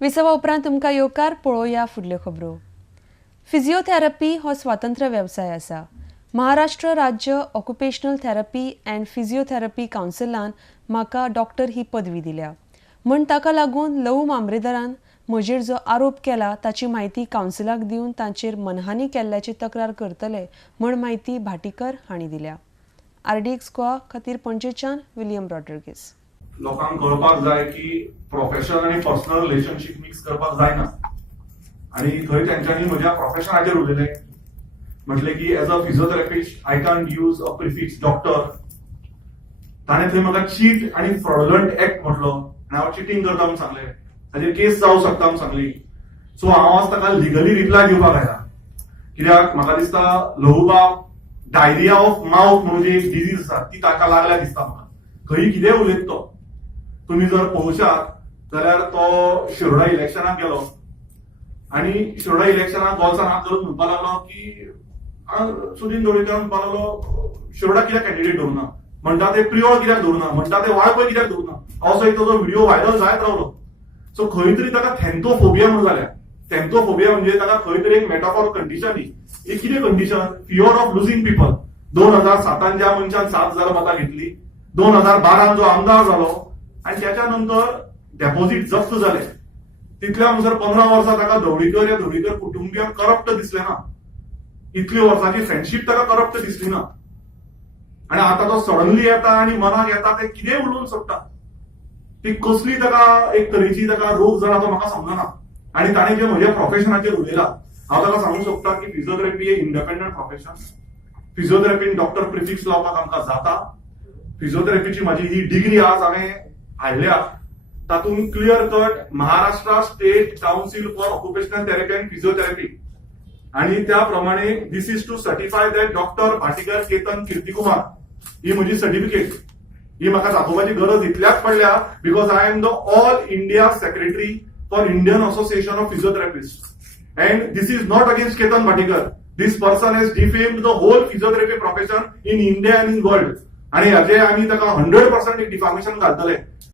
विसवा उपरांत तुमकां येवकार पळोवया फुडल्यो खबरो. फिजिओथेरपी हो स्वतंत्र वेवसाय आसा. महाराष्ट्र राज्य ऑक्युपेशनल थेरपी अँड फिजिओथेरपी कावन्सिलान म्हाका डॉक्टर ही पदवी दिल्या म्हण ताका लागून लव मामरेदारान म्हजेर जो आरोप केला ताची म्हायती कावन्सिलाक दिवन तांचेर मनहानी केल्ल्याची तक्रार करतले म्हण म्हायती भाटीकर हांणी दिल्या. RDX गोवा खातीर पणजेच्यान विलियम रॉड्रिगीस. लोकांक कळपाक जाय की प्रोफेशन आणि पर्सनल रिलेशनशिप मिक्स करपाक जायना आणि थंय तेंच्यांनी म्हज्या प्रोफेशनाचेर उलयलें. म्हटलें की as a physiotherapist I can't use a prefix doctor. ताणें थंय म्हाका चीट आणि फ्रॉडुलंट एक्ट म्हटलो आनी हांव चिटींग करता म्हूण सांगलें. ताजेर केस जावंक शकता म्हूण सांगली. सो हांव आज ताका लिगली रिप्लाय दिवपाक आयला, कित्याक म्हाका दिसता लहूबाब डायरिया ऑफ माउथ म्हणून जी एक डिजीज आसा ती ताका लागल्या दिसता. म्हाका खंय कितें उलयता तो. तुम्ही जर पळोवशात जाल्यार तो शिरोडा इलेक्शनाक गेलो आणि शिरोडा इलेक्शनाक बोल्सान हात धरून म्हणपाक लागलो की सुदीन ढवळीकर म्हणपाक लागलो शिरोडा कित्याक कॅन्डिडेट दवरना, म्हणटा ते प्रियोळ कित्याक दवरना, म्हणटा ते वाळपय कित्याक दवरना, असो एक ताजो व्हिडिओ व्हायरल जायत रावलो. सो खंय तरी ताका थॅन्थोफोबिया म्हणून जाल्या. थॅन्थोफोबिया म्हणजे ताका खंय तरी एक मेटाफॉर कंडिशन दी. एक कितें condition? Fear of losing people. 2007 ज्या मनशान 7,000 मतां घेतली, 2012 जो आमदार जालो आणि त्याच्यानंतर डेपॉझिट जप्त झाले, तितल्या नंतर 15 वर्सां ताका ढवळीकर कुटुंबियांक करप्ट दिसले ना. इतली वर्सांची फ्रेंडशीप ताका करप्ट दिसली ना. आणि आता तो सडनली येता आणि मनाक येता ते कितेंय उलोवन सोडटा. ती कसली ताका एक तरेची ताका रोग जाला तो म्हाका समजना. आणि ताणें जे म्हज्या प्रोफेशनाचेर उलयला, हांव ताका सांगूंक सोदता की फिजिओथेरपी हे इंडिपेंडंट प्रोफेशन. फिजिओथेरपीन डॉक्टर प्रिफिक्स लावपाक आमकां जाता. फिजिओथेरपीची म्हाजी ही डिग्री आज हांवें हाडल्या, तातूंत clear cut Maharashtra state council for occupational therapy and physiotherapy आणि त्या प्रमाणे this is to certify that doctor Bhatikar Ketan Kirtikumar ही म्हजी सर्टिफिकेट. ही म्हाका दाखोवपाची गरज इतल्याच पडल्या because I am the all India secretary for Indian association of physiotherapist and this is not against Ketan Bhatikar. This person has defamed the whole physiotherapy profession in India and in world. आणि हाचे आम्ही ताका 100% एक डिफामेशन घालतले.